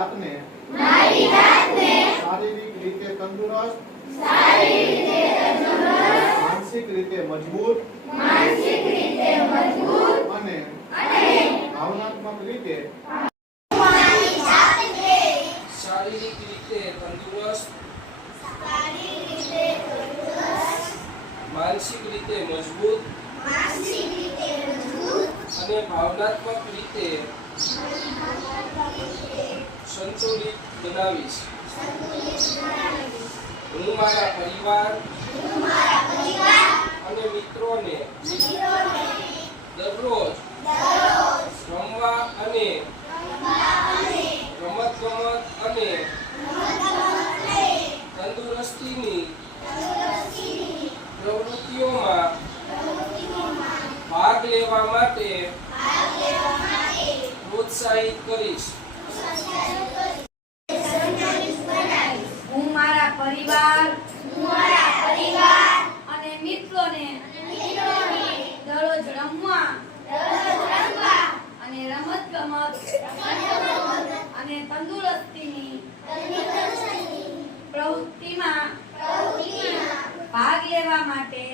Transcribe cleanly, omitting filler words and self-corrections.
જાતને શારીરિક રીતે તંદુરસ્ત માનસિક રીતે મજબૂત અને ભાવનાત્મક રીતે શારીરિક રીતે તંદુરસ્ત માનસિક રીતે મજબૂત અને ભાવનાત્મક રીતે સંતુલિત બનાવીશ. હું મારા પરિવાર અને મિત્રોને દરરોજ રમવા અને રમતગમત અને તંદુરસ્તીની પ્રવૃત્તિઓમાં ભાગ લેવા માટે પ્રોત્સાહિત કરીશ. હું મારા પરિવાર અને મિત્રોને દરરોજ રમવા અને રમતગમત અને તંદુરસ્તીની પ્રવૃત્તિમાં ભાગ લેવા માટે